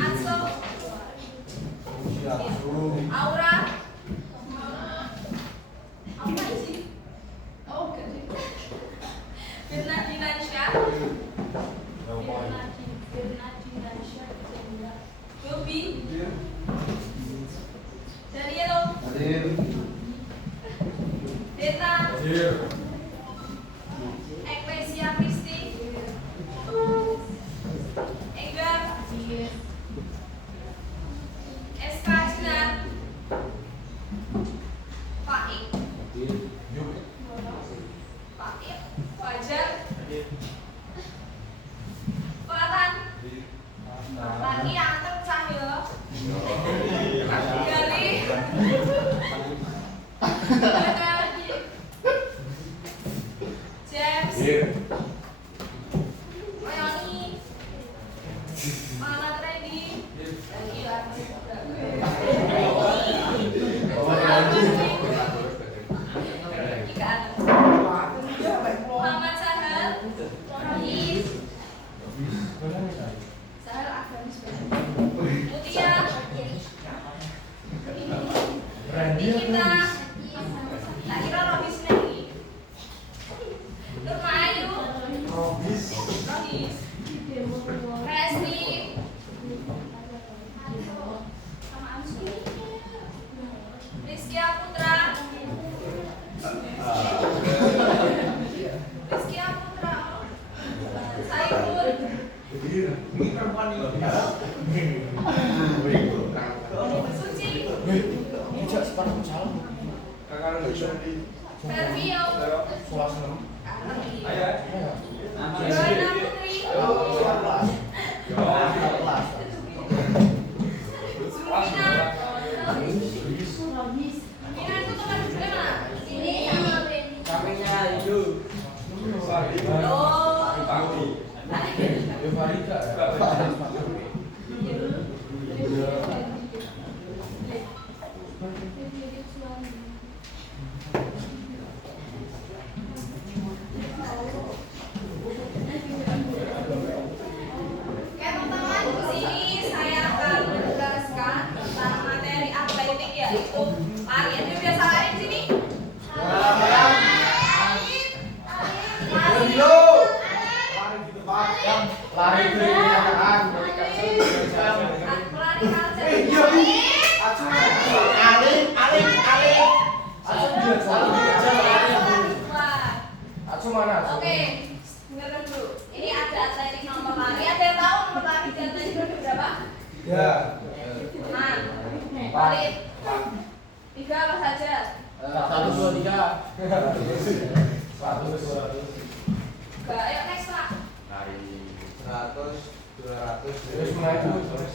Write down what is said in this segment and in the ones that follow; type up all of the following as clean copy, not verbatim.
Atso. Aura. Apa sih? Oh, enggak sih. Bernardinansyah. Bernardinansyah. Yobi. Daniel. Deta. Eklesia Kristi. Enggar. SK Jinar. Faik. Faik. Fajar. Fatan. Lagi antep Cahyo. Gali. James. Mayoni. Mana Trendy. Muhammad Sahal. Rohis. Sahal Agamis. Mutia. Nikita. Tak kira Rohis lagi. Nurma Ayu. Rohis. Resti. Rizkia Putra. Rizkia Putra. Saiful. Suci. Fervio. Joanna Putri. Zulmina. Mina itu teman gue mana? Sini sama Benny. Teman-teman, di sini saya akan menegaskan tentang materi atletik, yaitu lari. Ada yang biasa lari di sini? Lari itu kenyataan. Oke, dengarkan dulu. Ini ada atletik nomor lari. Ada yang tahu nomor lari di atletik berapa? Ya. 6. Valid. 3 apa saja? 1, 2, 3. 100. Enggak, ayo next Pak. 100, 200. Terus mulai terus.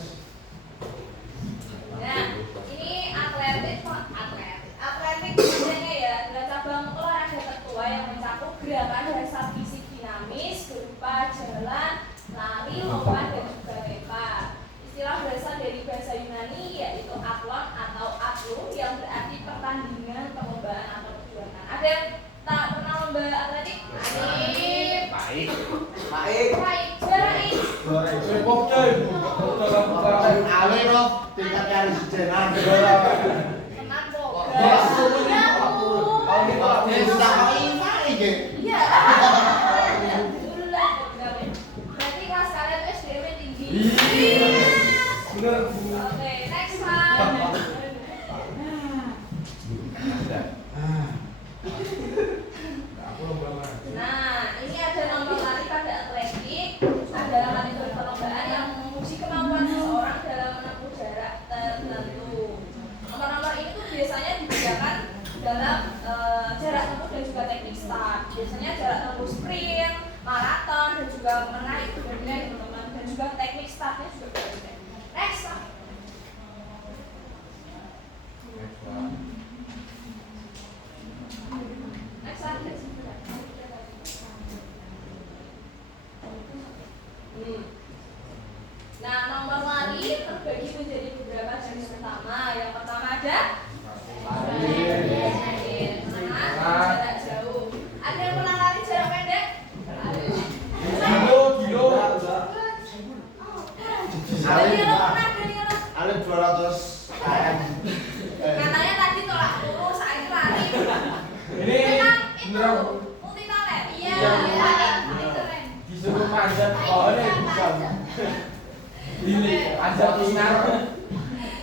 Nah, ini atletik kok atletik biasanya ya adalah cabang olahraga tertua yang mencakup gerakan dasar fisik dinamis berupa jalan, lari, lompat, dan juga lempar. Istilah berasal dari bahasa Yunani yaitu athlon atau atlu yang berarti pertandingan, perlombaan atau perjuangan. Ada yang tak pernah lomba atletik? Baik. Iya. Berarti kelas kalian tuh SDM tinggi. Oke, next one. Nah, ini ada nomor lari pada atletik adalah metode perlombaan yang menguji kemampuan seseorang dalam menempuh jarak tertentu. Nomor-nomor ini tuh biasanya digunakan dalam jarak tempuh dan juga teknik start. Biasanya jarak tempuh sprint, maraton, dan juga menengah itu berbeda teman-teman. Dan juga teknik startnya juga berbeda. Next one. Next one. Nah, nomor lari terbagi menjadi beberapa jenis utama. Yang pertama ada menengah, jarak jauh. Ada yang pernah lari jarak pendek? Ini ada sinar.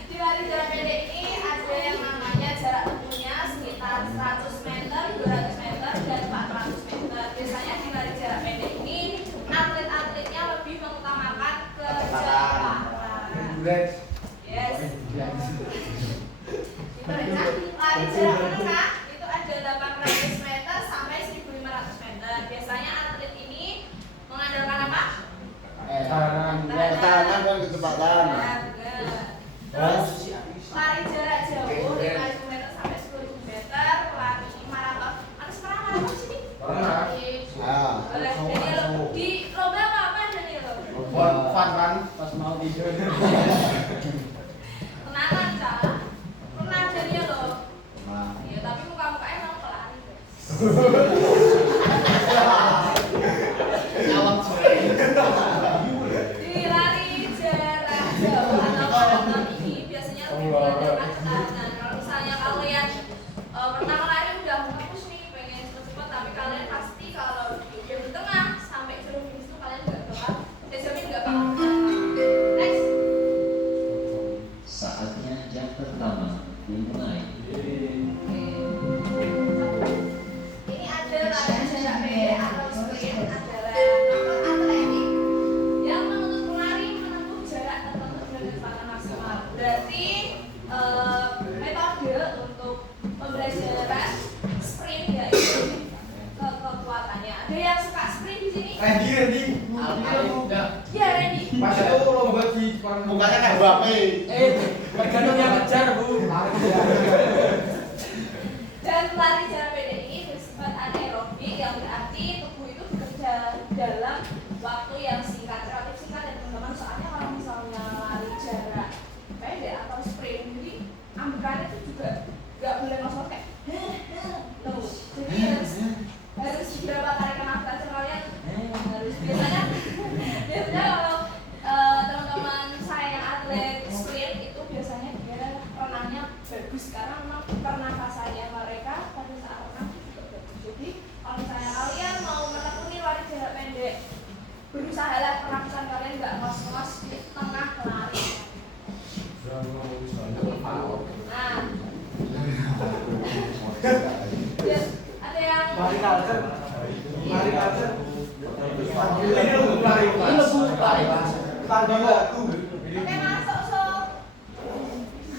Di lari jarak pendek ini ada yang namanya jarak tempuhnya sekitar 100 meter, 200 meter, dan 400 meter. Biasanya di lari jarak pendek ini atlet-atletnya lebih mengutamakan kecepatan. Yes. Ibaratnya lari jarak menengah itu ada 800 meter sampai 1.500 meter. Biasanya atlet ini mengandalkan apa? Pertahanan dan kecepatan. Nah, benar. Terus lari jarak jauh 5.000 meter sampai 10.000 meter, lari maraton. Atas maraton sini? Pernah. Boleh. Daniel, di lomba apa Daniel? Fun kan pas mau tidur. Tenangan Cak. Pernah Daniel loh. Nah, Iya, tapi muka-mukanya mau pelari. Awak sore. Di lari jarak jauh atau maraton ini biasanya lebih mengandalkan ketahanan. Kalau misalnya kalian pertama lari udah fokus nih pengen cepet-cepet, tapi kalian pasti kalau di tengah sampai jauh finish itu kalian nggak bakal, saya jamin nggak bakal bertahan. Next. Saatnya jam pertama dimulai. Ini ada lari jarak pendek atau sprint adalah nomor atletik yang menuntut pelari menempuh jarak tertentu dengan kecepatan maksimal. Berarti metode untuk pembelajaran sprint yaitu kekuatannya. Ada yang suka sprint di sini? Randy. Ya Randy. Pas itu lomba di mukanya kayak Mbappe. tergantung yang ngejar, Bu. Dan lari jarak pendek ini bersifat anaerobik yang berarti tubuh itu bekerja dalam waktu yang singkat, relatif singkat ya teman-teman. Soalnya kalau misalnya lari jarak pendek atau sprint, jadi ambekannya itu juga nggak boleh ngosot kayak tuh. Jadi harus berapa tarikan nafas kalian harus biasanya kalau teman-teman saya yang atlet sprint itu biasanya dia renangnya bagus karena memang pernafasannya mereka pada saat renang juga bagus. Jadi kalau misalnya kalian mau menekuni lari jarak pendek, berusahalah pernafasan kalian nggak ngos-ngos di tengah lari. Nah, yes, ada yang Lari kalcer. Tadi lagu. oke masuk sok.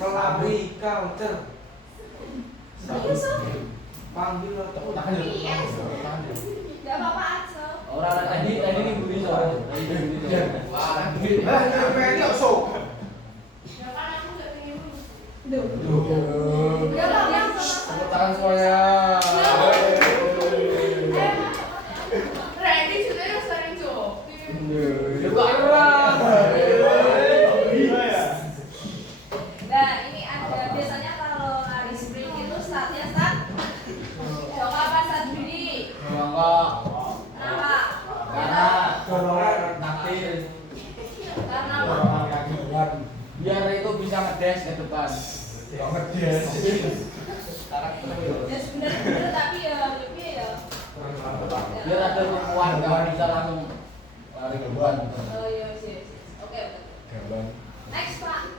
Pelari kalcer. Iya sok. Panggil atau Iya sok. Gak apa-apa aja. Orang tadi ini buri soalnya. Ya kan aku nggak pengen dulu. Ya lah yang Tepuk tangan semuanya. Randy sudah yang sering jogging. Nah ini ada biasanya kalau lari sprint itu startnya start jongkok apa start berdiri? Kenapa? Karena apa? Biar itu bisa ngedes ke depan. Ya sebenarnya tapi ya lebih ya. Biar ada tumpuan nggak bisa langsung lari ke depan. Oh iya sih. Oke oke. Next Pak.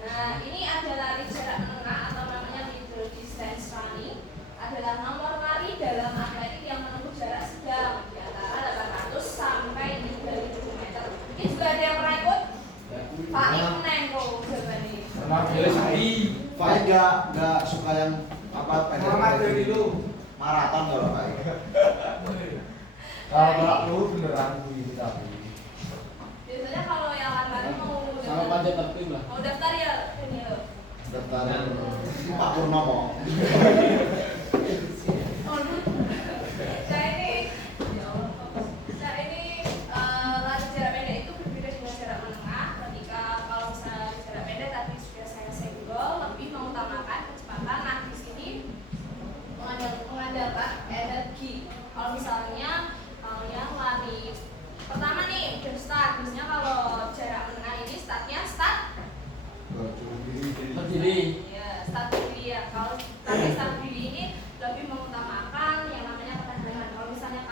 Nah ini ada lari jarak menengah atau namanya middle distance running, adalah nomor lari dalam atletik yang menempuh jarak sedang di antara 800 sampai 3.000 meter. Ini juga ada yang pernah ikut? Pak Imen kok jawabannya. Pak nggak suka yang apa pendek maraton kalau Pak. Kalau lu beneran ini tapi. Biasanya kalau yang lari mau Sama panjat tebing lah. mau daftar ya Daniel. Daftar Pak Purnomo. Saya ini, ya Allah, saya ini lari jarak pendek itu berbeda dengan jarak menengah. Ketika kalau misalnya lari jarak pendek tadi sudah saya senggol, lebih mengutamakan kecepatan. Nah di sini mengandalkan energi. Kalau misalnya kalian lari pertama nih udah start, biasanya kalau jarak menengah ini startnya start Berdiri. ya start berdiri ya. Kalau tapi start berdiri ini lebih mengutamakan yang namanya ketahanan. Kalau misalnya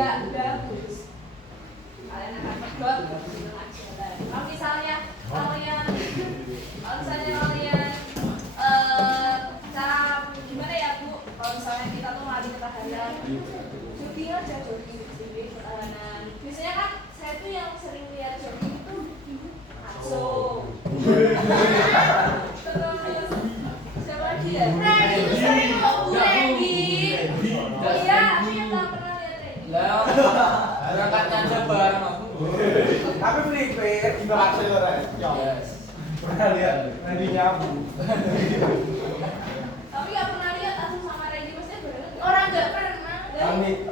nggak bagus. Kalian akan medot di tengah jalan. Kalau misalnya kalian cara gimana ya Bu? Kalau misalnya kita tuh lari ketahanan, jogging aja jogging sendiri ketahanan. Biasanya kan saya tuh yang sering lihat jogging itu Atso. Terus siapa lagi ya? Randy, sering mau Randy. Iya, aku yang nggak pernah lihat Randy. Lah, berangkatnya aja bareng aku. Tapi melipir di bawah Yes. pernah lihat Randy nyabu. Tapi nggak pernah lihat aku sama Randy maksudnya beneran orang nggak pernah.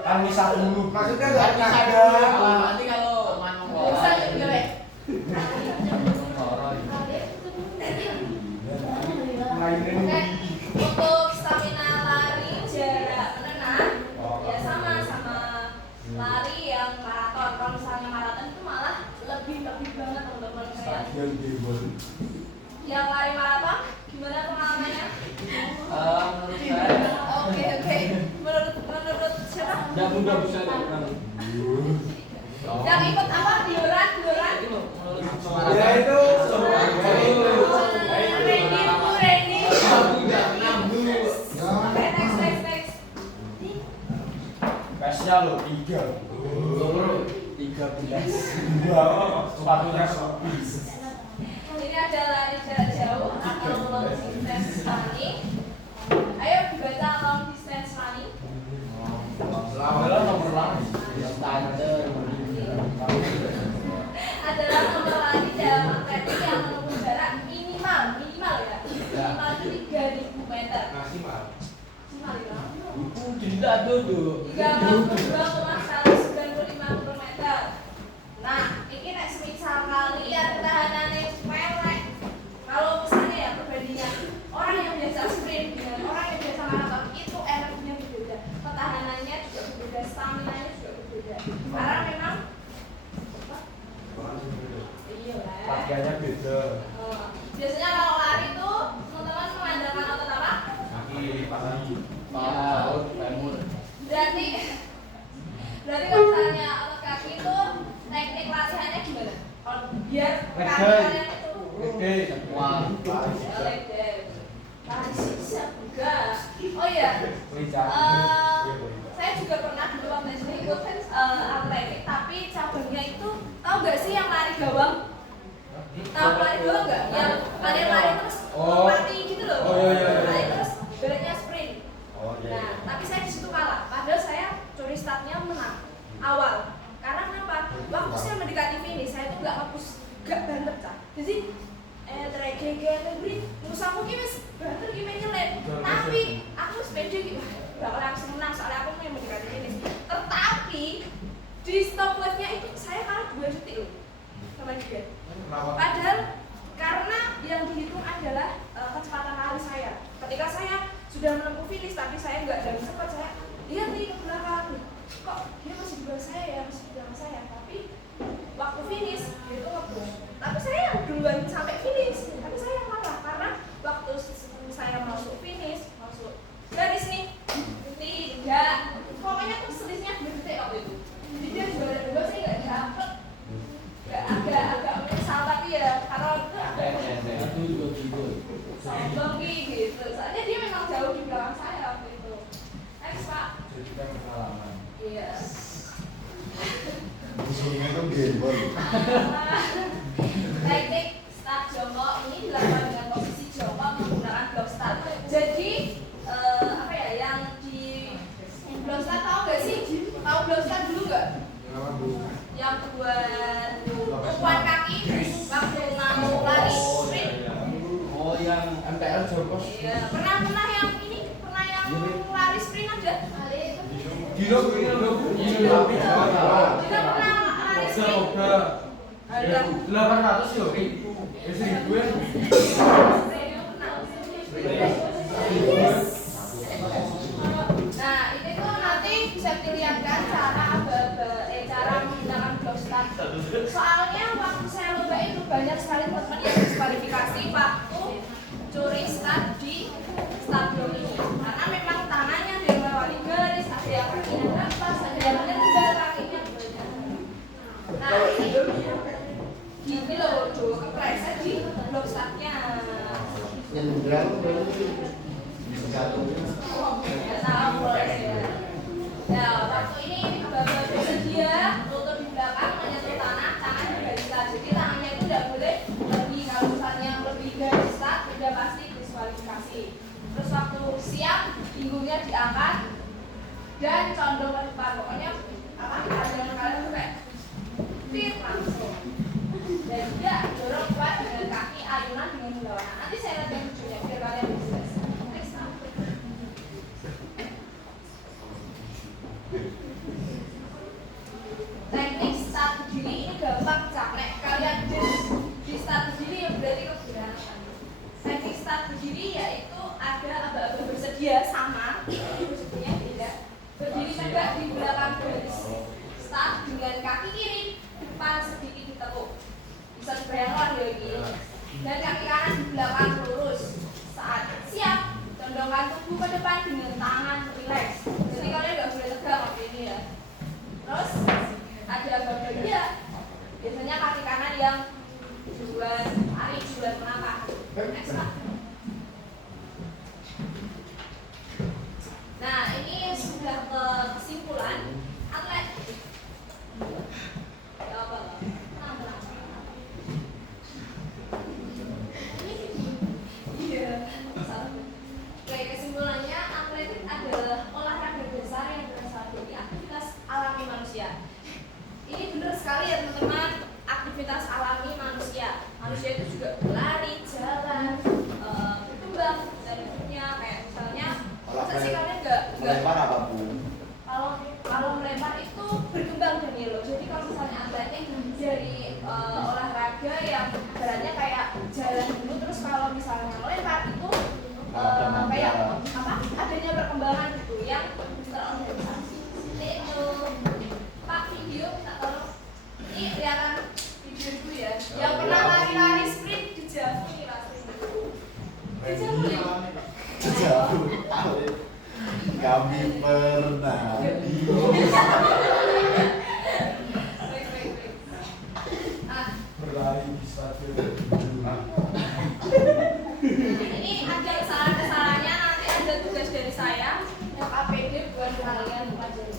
Kami satu dulu. Maksudnya nggak Nanti pernah saya ada. nanti kalau manu Bisa juga Rek. Ngelainin Oke, untuk stamina lari jarak menengah ya sama lari yang maraton. Kalau misalnya maraton itu malah lebih banget teman-teman kayak yang lari maraton gimana pengalamannya? menurut saya Oke. Menurut siapa? tidak mudah bisa dilakukan. Yang ikut apa? Dioran. Itu menurut Ya itu. Randy. Nyambung. Oke, next. Kasnya lo 3. 13. Sepatunya sepi. Ini ada lari jarak jauh atau long distance running. Ayo dibaca long distance running. Adalah nomor lari. Standar. Adalah nomor lari dalam atletik yang menempuh jarak minimal ya. Minimal itu 3.000 meter. Maksimal. Maksimal ya. Itu tidak duduk. 32,195 km. Nah, ini nek semisal kalian tahanannya sepele. Kalau misalnya ya perbandingan orang yang biasa sprint dengan orang yang biasa maraton itu energinya berbeda, ketahanannya juga berbeda, stamina-nya juga berbeda. Karena memang iya lah. Pakaiannya beda. Biasanya kalau lari tuh teman-teman mengandalkan otot apa? Kaki, pagi. Paut, lemur. Berarti kalau misalnya otot kaki itu teknik latihannya gimana? Kalau biar kaki kalian itu Oke. Wah. leg day. Lari sisa enggak. Oh iya. Saya juga pernah dulu waktu SD ikut atletik tapi cabangnya itu tahu nggak sih yang lari gawang? Tahu lari gawang nggak? Yang lari terus lari gitu loh. Lari terus beratnya sprint. Nah, tapi saya di situ kalah. Padahal saya curi startnya menang awal. Karena kenapa? Waktu saya mendekati finish, saya tuh nggak hapus, nggak banter cah. Jadi beri musuhku ki wis banter ki nyelip. Tapi aku sepeda ki bakal langsung menang soalnya aku yang mendekati finish. Tetapi di stopwatch-nya itu saya kalah 2 detik loh sama dia. Padahal karena yang dihitung adalah kecepatan lari saya. Ketika saya sudah menempuh finish tapi saya nggak dalam cepat, saya lihat nih ke belakang, kok dia masih di bawah saya ya, masih di belakang saya. Tapi waktu finish dia itu ngebut. Tapi saya yang duluan sampai finish, tapi saya yang kalah karena waktu saya masuk finish, masuk garis nih, tidak, pokoknya tuh selisihnya 2 detik waktu itu. Jadi dia juara 2, saya nggak dapet. Agak menyesal tapi ya karena Itu juga gitu. sombong gitu. Soalnya dia memang jauh di belakang saya waktu itu. Next Pak. Jadi pengalaman. Iya. Musuhnya itu gembel. Teknik start jongkok ini dilakukan dengan posisi jongkok menggunakan block start. Jadi apa ya yang di block start tahu nggak sih? Tahu block start dulu nggak? Yang buat tumpuan kaki waktu mau lari sprint. Oh, yang MTL Jogos. Iya. Pernah yang ini? Pernah yang lari sprint aja? Dino Kita pernah lari sprint. Ada 800 yo. Wis 1000 ya. Nah, itu tuh nanti bisa dilihatkan cara menggunakan block start. Soalnya waktu saya lomba itu banyak sekali teman-teman yang diskualifikasi waktu curi start di start block ini. Karena memang tangannya dilewati garis, ada yang kakinya nafas, ada yang nendang. jenderal satu. Ya, salam boleh ya. Ya, waktu ini bapak bersedia lutut di belakang menyentuh tanah, tangan dari start. Jadi tangannya itu tidak boleh lebih, kalau misalnya lebih dari start sudah pasti diskualifikasi. Terus waktu siap, pinggungnya diangkat dan condong ke depan. Pokoknya apa jangan kalian tuh kayak tir langsung. Dan juga dorong kuat dengan kaki ayunan dengan berlawanan. Nanti saya lihat yang lucunya biar kalian bisa. Next up. Teknik start berdiri ini gampang capek. Kalian di start berdiri yang berarti kegerakan. Teknik start berdiri yaitu ada aba-aba bersedia sama, bersedia beda. Berdiri tegak di belakang garis start dengan kaki kiri depan sedikit ditekuk. Bisa dibayangkan ya ini. Dan kaki kanan di belakang lurus. Saat siap, condongkan tubuh ke depan dengan tangan rileks. Jadi kalian nggak boleh tegang waktu ini ya. Terus ada bagian biasanya kaki kanan yang duluan tarik, duluan melangkah. Next Pak. Nah ini sudah ke kesimpulan atlet. Ya apa? Iya. Oke, kesimpulannya atletik adalah olahraga dasar yang berasal dari aktivitas alami manusia. Ini benar sekali ya teman-teman, aktivitas alami manusia. Manusia itu juga berlari, jalan, berkembang dan hidupnya kayak misalnya masa sih kalian nggak Melempar apa Bu? kalau melempar itu berkembang Danilo. Jadi kalau misalnya atletik dari olahraga yang beratnya kayak jalan dulu, terus kalau misalnya melempar itu kayak apa? Adanya perkembangan gitu yang terorganisasi. Itu Pak video minta tolong. Ini kelihatan video itu ya. Yang pernah lari-lari sprint di Javu nih pasti. Di Javu ya? Jauh. Kami pernah Baik. Ah, Berlari di stadion. ini ada kesalahan-kesalahannya, nanti ada tugas dari saya yang APD buat kalian pelajari.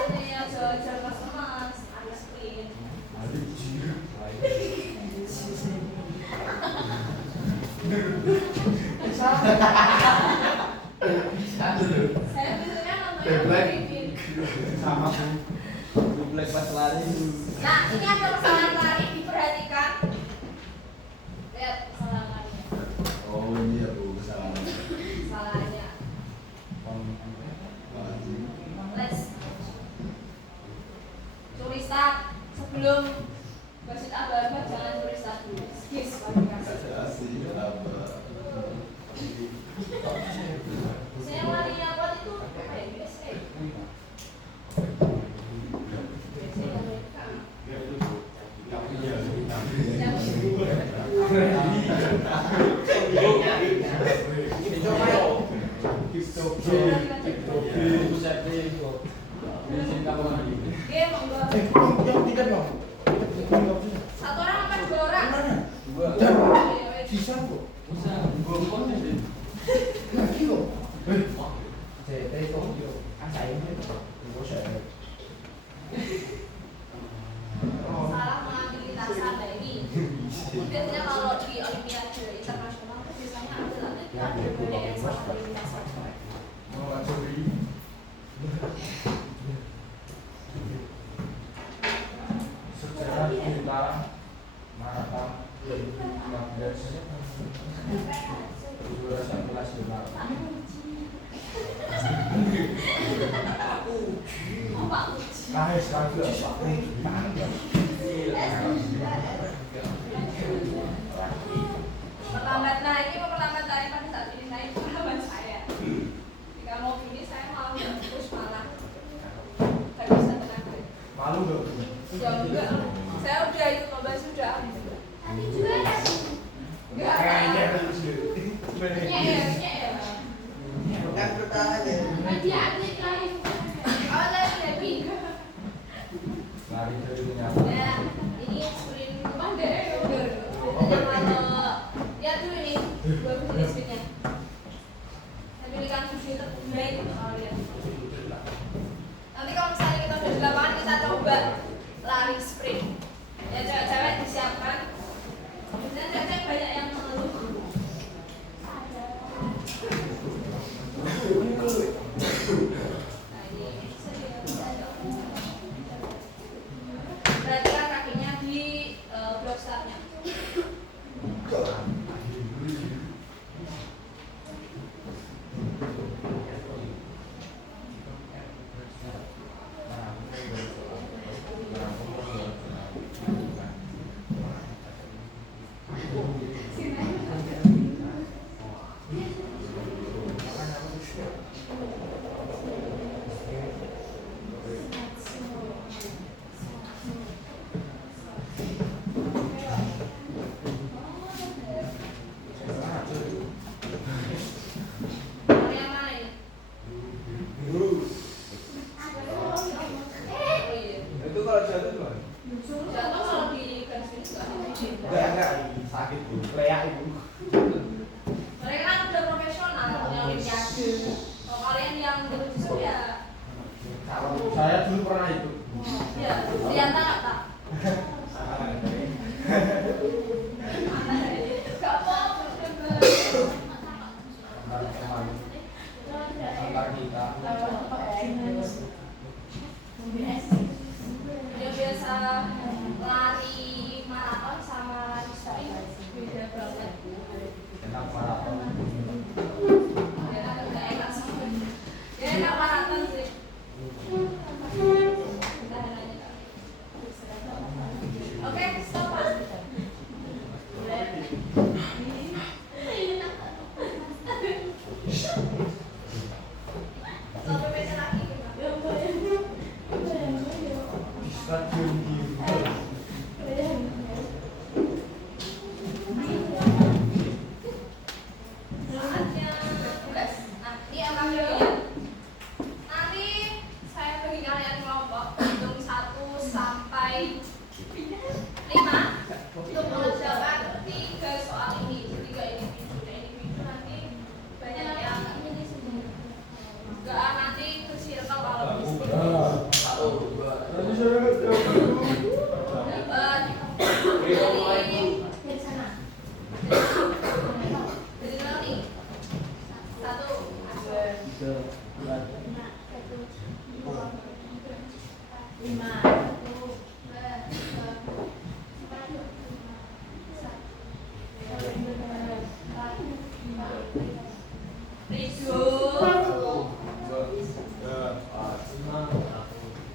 Tanya jalan mas, ada sprint. Saya biasanya nontonnya bikin. sama Bu. Dublek pas lari. Nah, ini ada kesalahan lari, diperhatikan. Lihat kesalahan larinya. Oh iya Bu, kesalahan. Kesalahannya. Let's tulis start sebelum wasit aba-aba jangan tulis start dulu. Diskualifikasi. Saya larinya buat itu apa ya? BSC. Game monggo. Satu orang apa dua orang? Bisa kok. Salah mengambil lintasan ini. Biasanya kalau di Olimpiade internasional itu biasanya atlet ada banyak yang salah di lintasan. Sejarah kita maraton 15 juara 11 juara. Pak Uji. Kahis lagi Perlambat, nah ini memperlambat lari pada saat ini saya perlambat saya. Jika mau finish saya malah push malah nggak bisa tenang. malu gak? Ya enggak, saya udah ikut lomba sudah. Tapi juga enggak. Ya. Dia atlet lari. Oh lari happy. Lari dari menyambut. Ya cewek-cewek disiapkan. Dan cewek banyak yang mengeluh. Nah, ini perhatikan kakinya di blok startnya. Yang mana ini? Oh iya. Itu kalau jatuh gimana? Jatuh kalau di garis ini suka Enggak, sakit bu, leak ibu. mereka kan udah profesional yang olimpiade. Kalau kalian yang justru ya, Kalau saya dulu pernah itu. ya lihat tak tak. Gak apa-apa. Antar kita. Yang biasa lari maraton sama lari sprint beda banget. Enak maraton. Ya agak enak sih. Ya enak maraton sih. Oke, stop Pak. Sampai meja lagi. Stadion biru. Saatnya tugas. Nah, ini yang kami lihat. Nanti saya bagi kalian kelompok hitung 1 sampai 5 untuk mengerjakan 3 soal ini. 3 individu. Nah, individu nanti banyak yang enggak nanti ke circle kalau bisa. Satu, dua, Nanti saya Dapat dari sana. Dari mana nih? 1,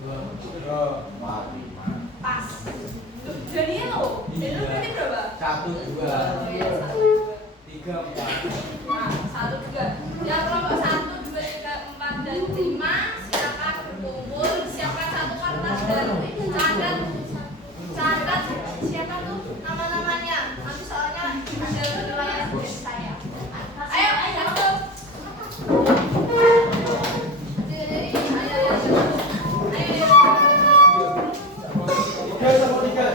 2, tiga, empat, 4, 5. pas. Jadinya lo, jadi lo berarti berapa? satu, dua, Oh ya, 1, 2. 3, 4. Nah, 1, 2. Yang kelompok 1, 2, 3, 4, dan 5 silakan berkumpul. Siapkan satu kertas dan catat siapa tuh nama-namanya. Nanti soalnya ada penilaian dari saya. Ayo, satu. Ayo. Oke, sama tiga.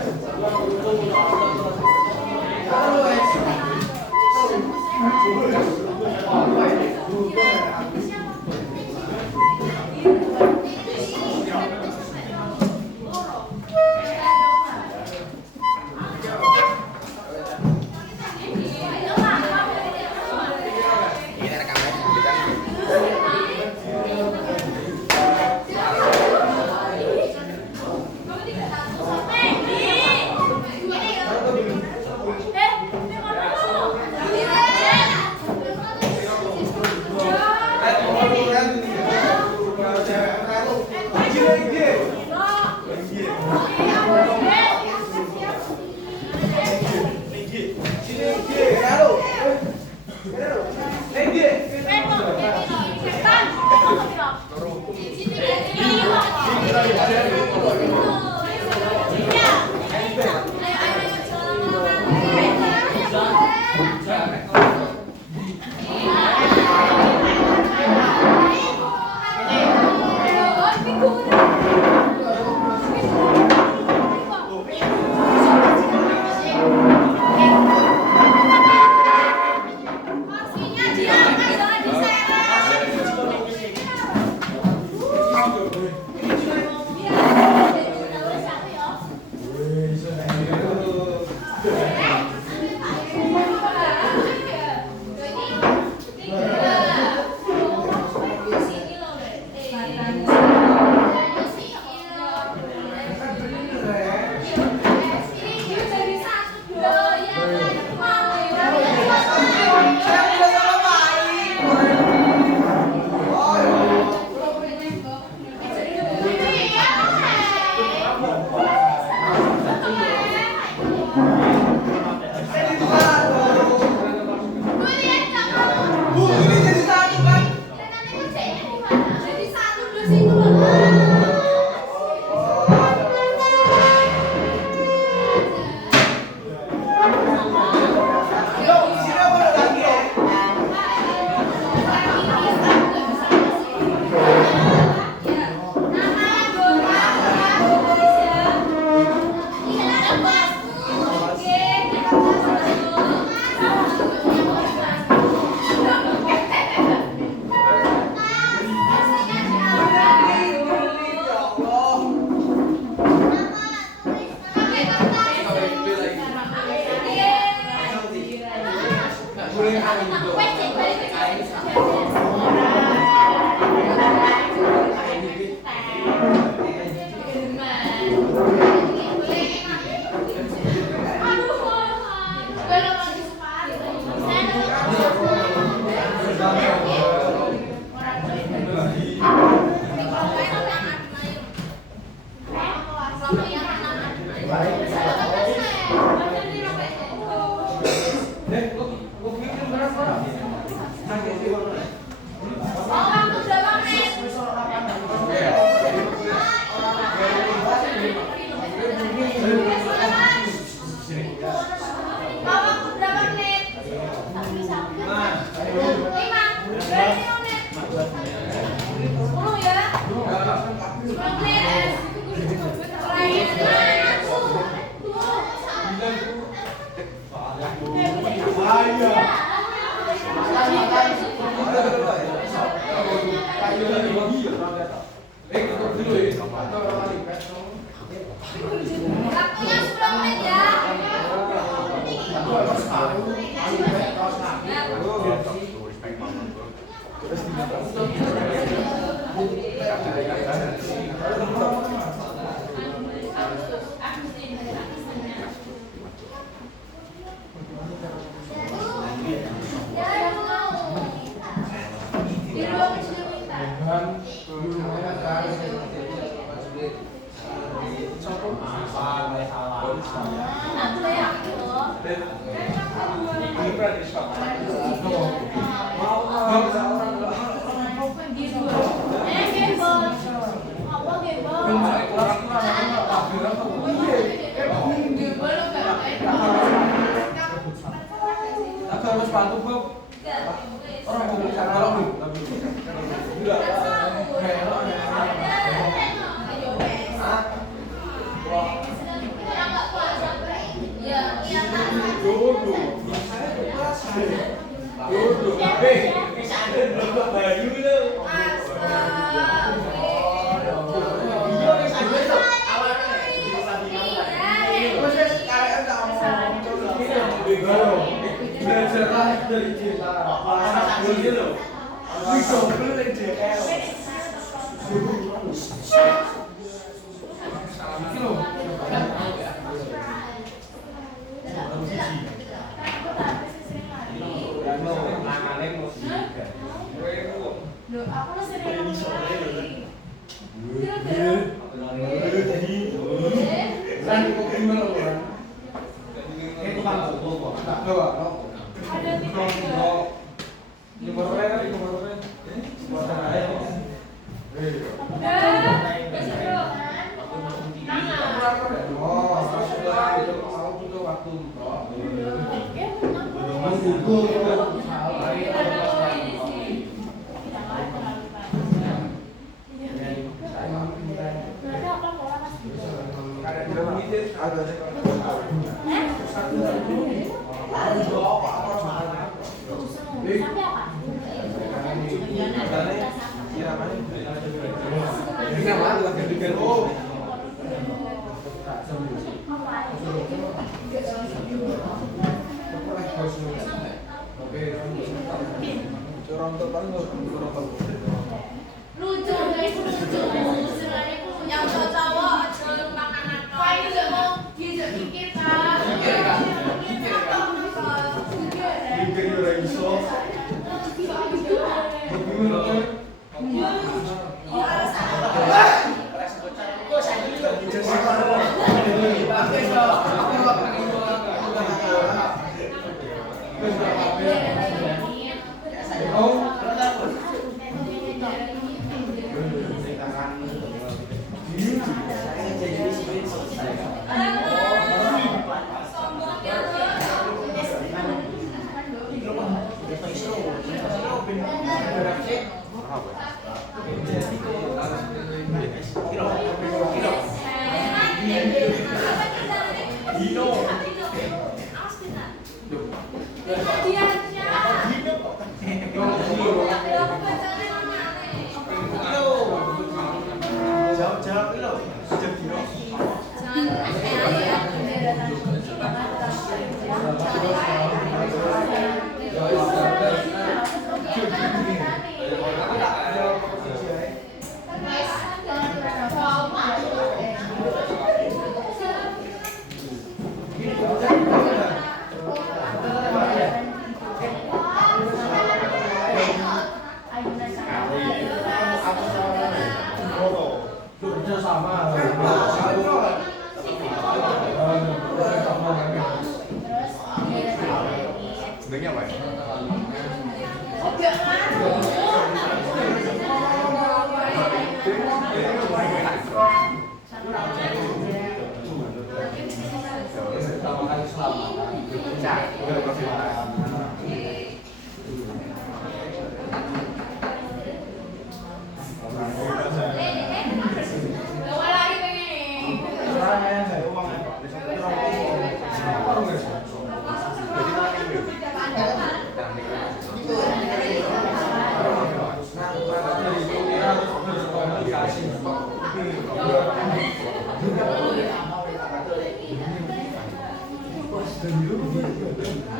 Jangan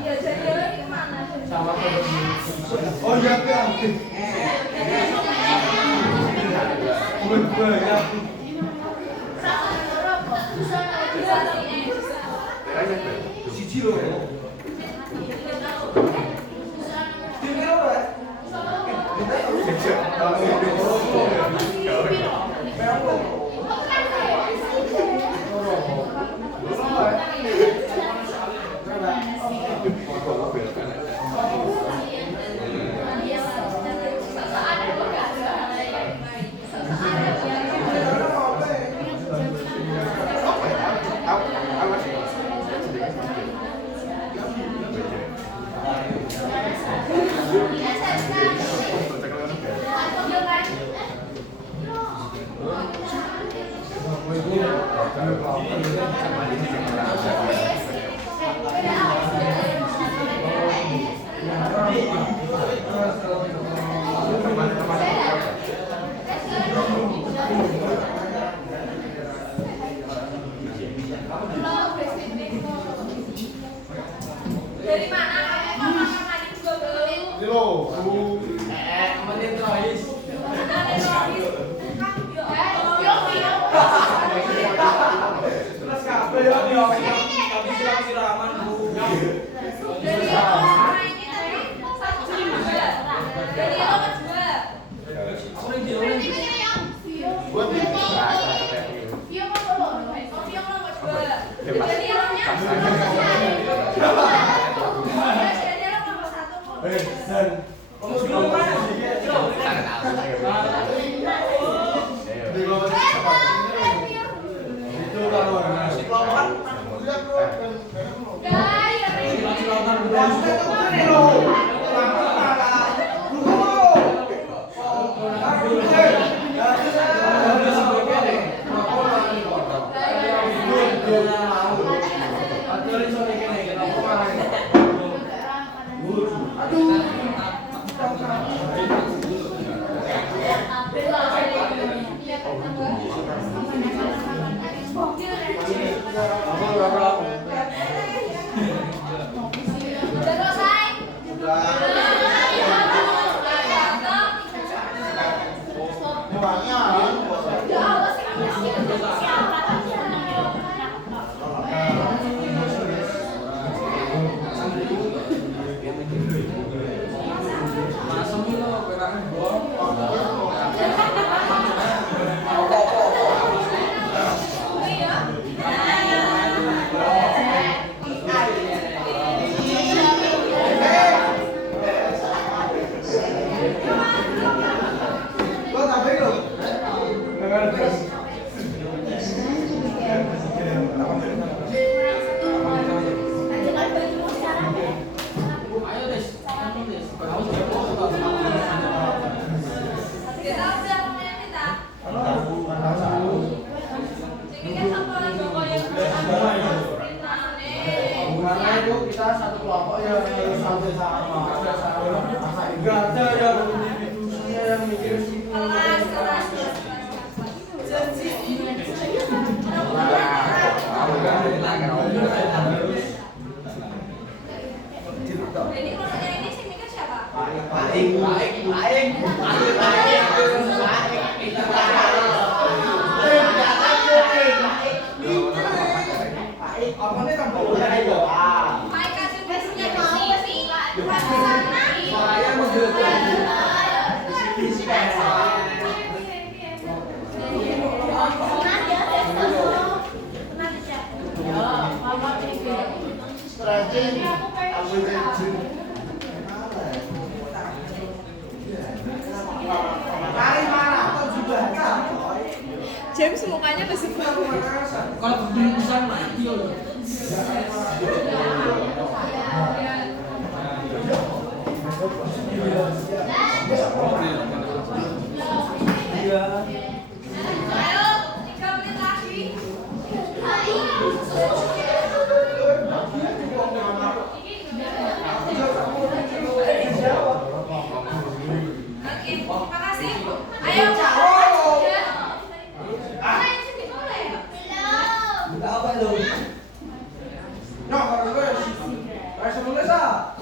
Iya, jadi kemana? Oh iya kan. Siji lho. Dari mana? Mama juga belum. Menit Rohis. Terus kabeh yo siraman Bu. Dari orang ini tadi satu sama dua. Dari lo kedua. Aku ning di orang. Buat di Vio mau dulu. Oh, Vio mau kedua. Jadi orangnya. Jadi orang nomor satu. Dan Kamu sebelum mana? itu kalau nasi lawan Udah selesai? Kita satu kelompok ya sampai sama. Enggak ada yang individunya yang mikir situ. Jadi maksudnya ini sih mikir siapa? Mike kasih versinya ke sini, bukan ke sana. James mukanya kesebar. Kalau beli pisang mati loh.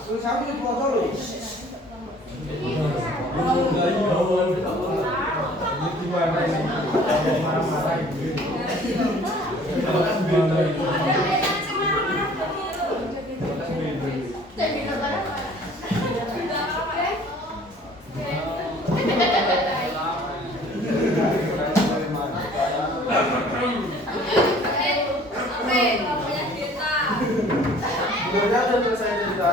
Tulisannya itu foto loh. Gimana ini? Marah-marah gitu. Udah selesai cerita.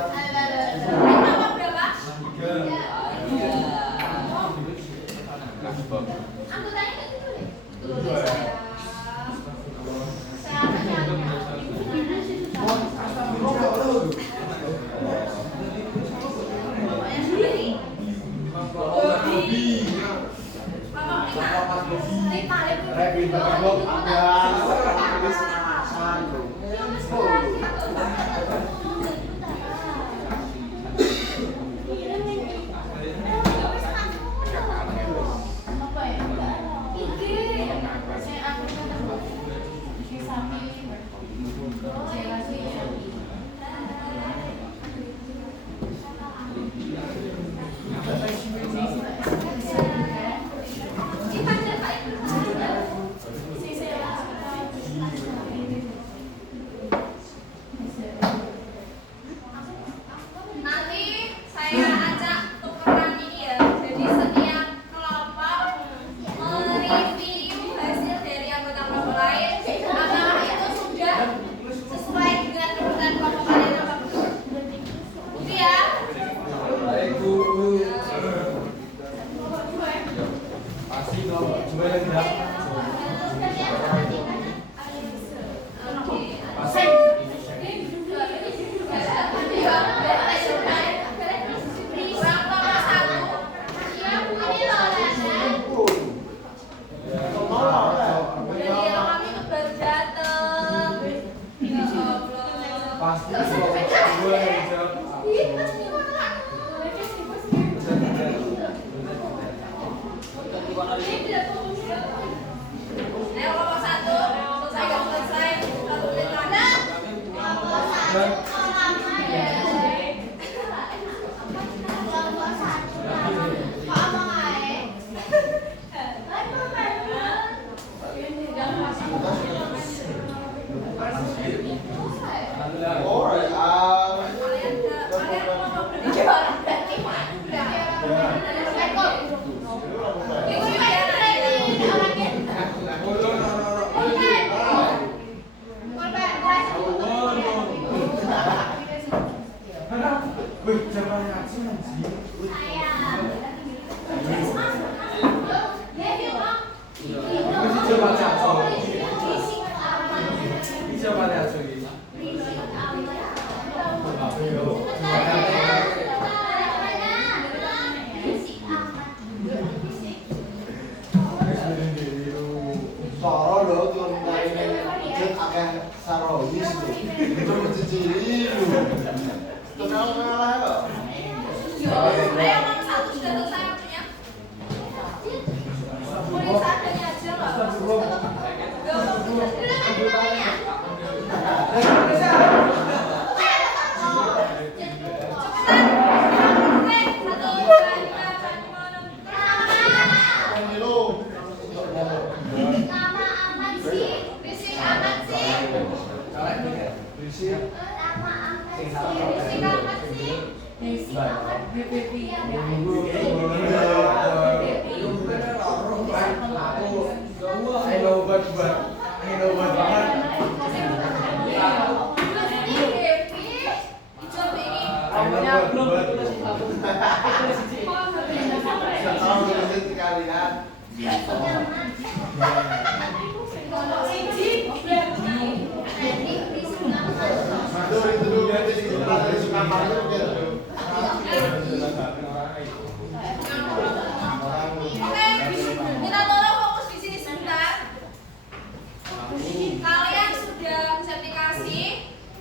Kalian sudah sertifikasi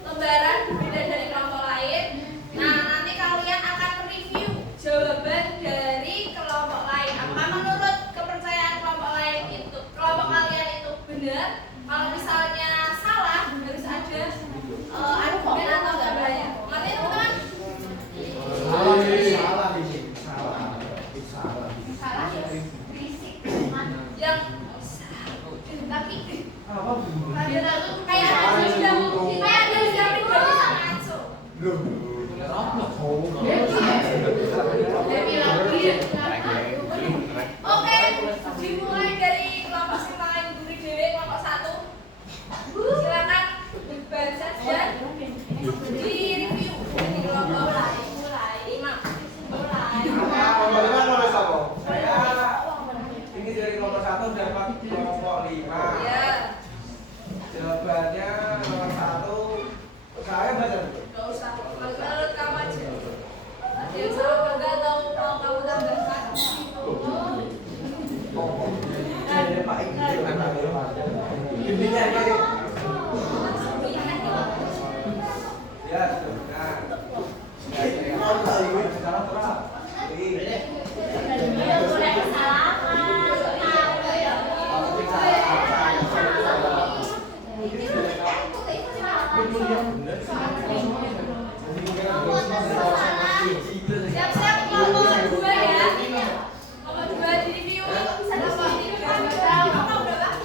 lembaran berbeda dari kelompok lain. Nah, nanti kalian akan review jawaban dari kelompok lain. Apakah menurut kepercayaan kelompok lain itu kelompok kalian itu benar? Kalau misalnya salah, harus ada argumen atau gambarnya. Ngerti teman-teman? Di review. Ini mulai. Nomor 5 nomor satu. Ini dari nomor 1 dapat kelompok 5. Ya. Jawabannya nomor 1. Saya baca dulu. Gak usah. Menurut kamu aja. Dia sama enggak tahu mau kamu tambahkan. Jadi Pak intinya ini. Ya, sudah. Sekarang terang. Siap-siap nomor 2 ya. Nomor 2 di review.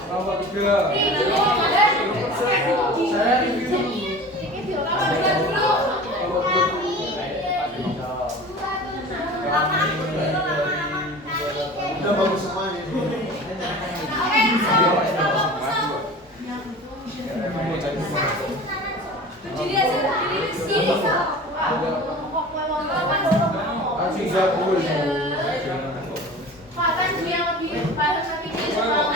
Nomor 3. Saya review. Udah bagus semua ini. Berdiri aja, berdiri sini. Masih enggak boleh. Kapan dia yang lebih panas tapi dia mau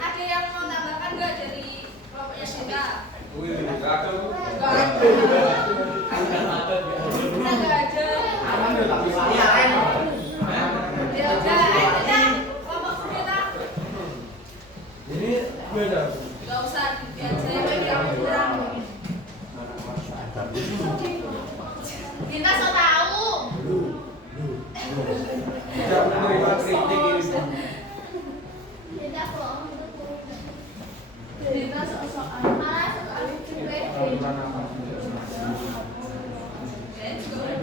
Ada yang mau tambahkan nggak dari kelompoknya kita? Kita nggak ada. Ya udah, ayo kelompok kita. Ini beda. Nggak usah biar saya yang kurang. kita so tahu. Tidak menerima kritik ini. Kita sok-sokan malah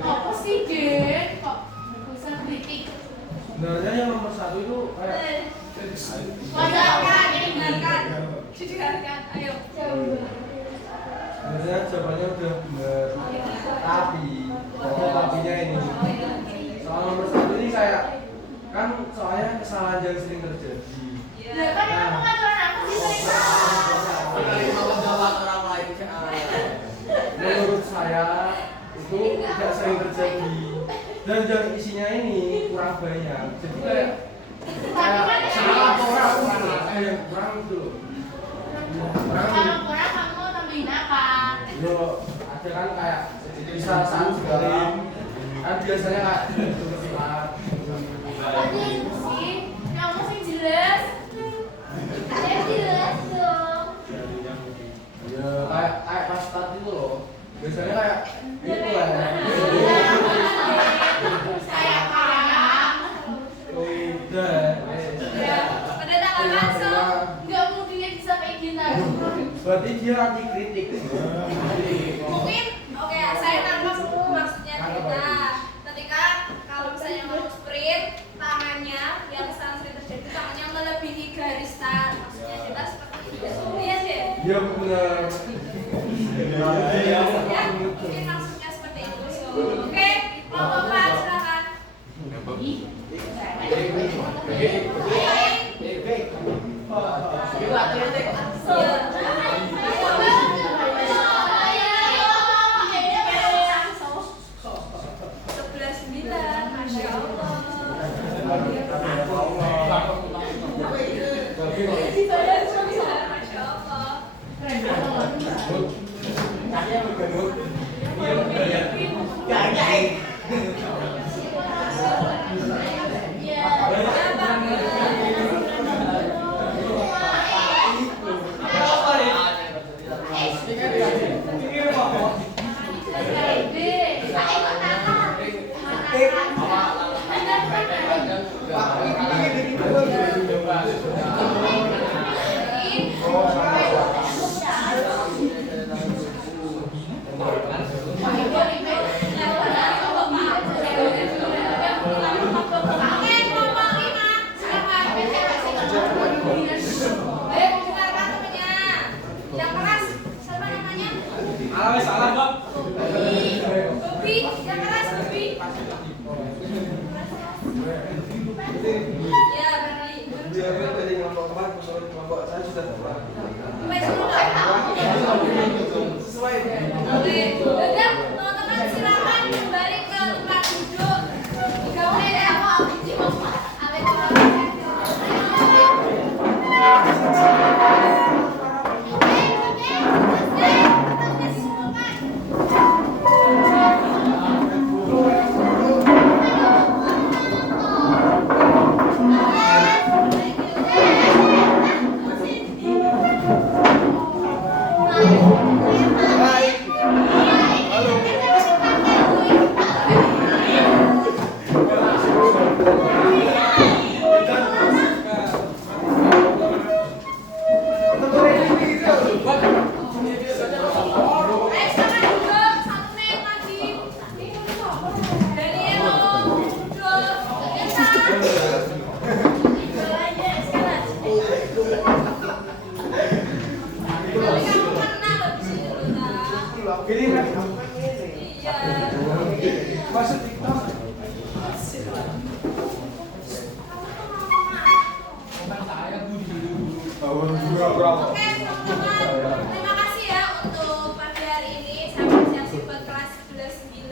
apa sih Gen? Kok bisa kritik? Sebenarnya yang nomor 1 itu kayak Didengarkan, ayo. sebenarnya jawabannya udah benar. Tapi tapinya ini. Soal nomor 1 ini kayak kan soalnya kesalahan yang sering terjadi. Ya kan kamu ngajarin aku sih Menurut saya itu tidak sering terjadi dan yang isinya ini kurang banyak. Jadi kayak salah orang yang kurang itu loh. kalau kurang kamu tambahin apa? Yo, ada kan kayak bisa saat sekali kan biasanya kayak itu kesimpulan. Tadi sih kamu sih jelas. Saya jelas dong. Ya kayak pas tadi itu loh. Biasanya kayak itu lah. Kayak kayak Udah. Ya, pada tanggal langsung. nggak mungkin dia bisa kayak gini. Berarti dia anti kritik. Mungkin, oke, saya nangkap maksudnya kita. Ketika kalau misalnya mau sprint, tangannya yang kesalahan sering terjadi, tangannya melebihi garis start. Maksudnya kita seperti itu. Iya sih. Iya benar. Ya, mungkin maksudnya seperti itu. So, oke, kelompok 4 silakan. Sebelas 9, Masya Allah. Masya Allah. Oke, kelompok 5, silakan. Baik, dengarkan Sampai dulu nggak? Sesuai. Oke, udah teman-teman silakan kembali ke tempat duduk. Kamu ini apa? Ambil Masuk TikTok. Oke, teman-teman. Terima kasih ya untuk pagi hari ini. Saya apresiasi buat kelas 11-9.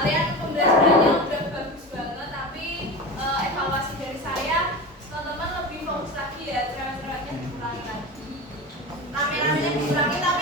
Kalian pembelajarannya udah bagus banget, tapi evaluasi dari saya, teman-teman lebih fokus lagi ya, cerewet-cerewetnya dikurangi lagi. Rame-ramenya dikurangi, tapi